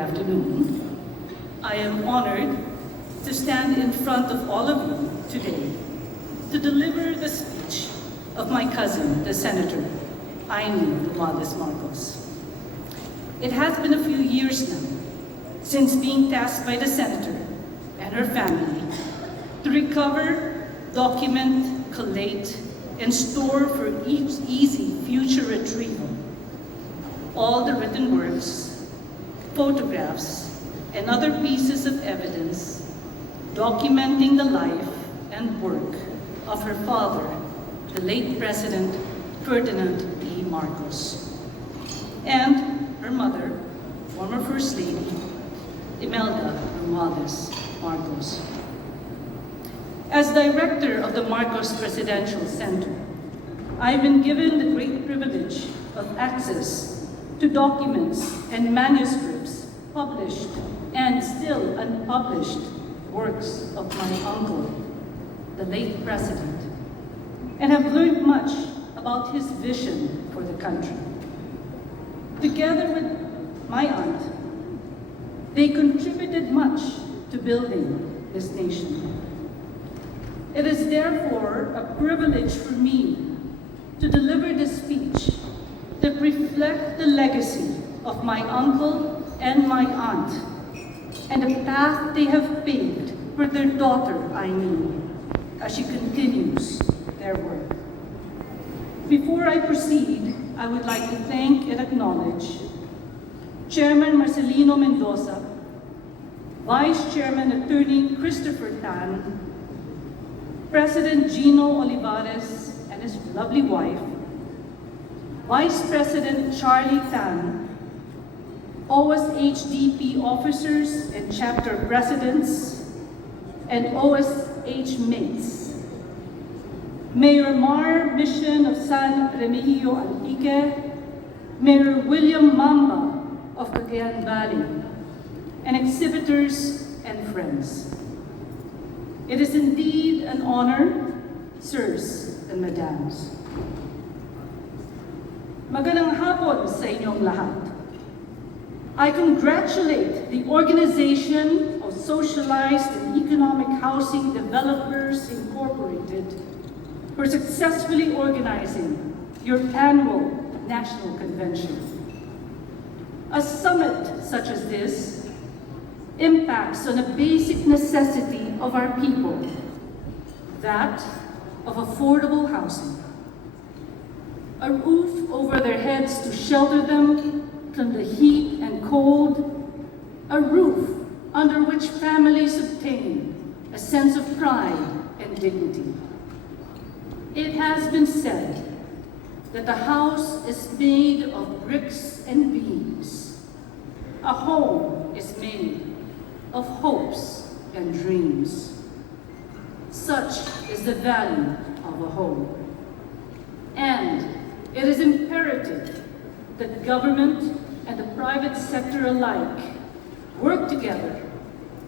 Afternoon. I am honored to stand in front of all of you today to deliver the speech of my cousin, the Senator, Imee Marcos. It has been a few years now since being tasked by the Senator and her family to recover, document, collate, and store for each easy future retrieval all the written works, photographs, and other pieces of evidence documenting the life and work of her father, the late President Ferdinand Marcos, and her mother, former First Lady, Eliza Romualdez-Valtos. As director of the Marcos Presidential Center, I've been given the great privilege of access to documents and manuscripts published and still unpublished works of my uncle, the late President, and have learned much about his vision for the country. Together with my aunt, they contributed much to building this nation. It is therefore a privilege for me to deliver this speech that reflect the legacy of my uncle and my aunt and the path they have paved for their daughter, Imee, as she continues their work. Before I proceed, I would like to thank and acknowledge Chairman Marcelino Mendoza, Vice Chairman Attorney Christopher Tan, President Gino Olivares and his lovely wife, Vice President Charlie Tan, OSHDP officers and chapter presidents, and OSH mates, Mayor Mar Mission of San Remigio Antique, Mayor William Mamba of Cagayan Valley, and exhibitors and friends. It is indeed an honor, sirs and madams. Magandang hapon sa inyong lahat. I congratulate the Organization of Socialized and Economic Housing Developers Incorporated for successfully organizing your annual national convention. A summit such as this impacts on a basic necessity of our people, that of affordable housing. A roof over their heads to shelter them from the heat and cold, a roof under which families obtain a sense of pride and dignity. It has been said that the house is made of bricks and beams. A home is made of hopes and dreams. Such is the value of a home. And it is imperative that government and the private sector alike work together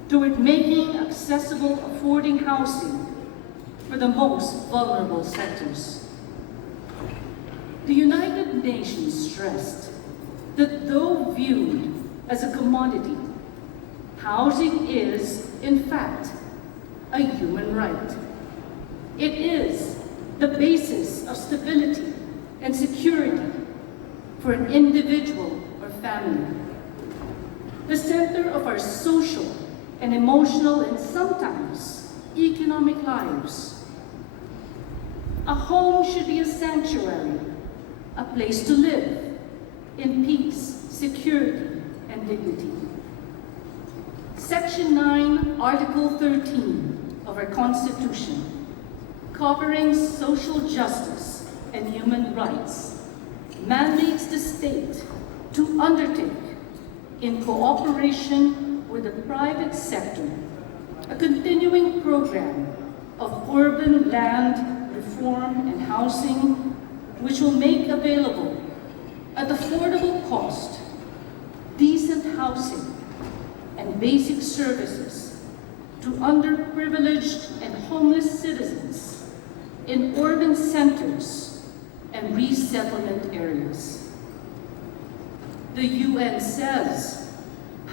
toward making accessible, affording housing for the most vulnerable sectors. The United Nations stressed that though viewed as a commodity, housing is, in fact, a human right. It is the basis of stability and security for an individual or family, the center of our social and emotional and sometimes economic lives. A home should be a sanctuary, a place to live in peace, security, and dignity. Section 9, Article 13 of our Constitution, covering social justice and human rights, mandates the state to undertake, in cooperation with the private sector, a continuing program of urban land reform and housing, which will make available at affordable cost decent housing and basic services to underprivileged and homeless citizens in urban centers and resettlement areas. The UN says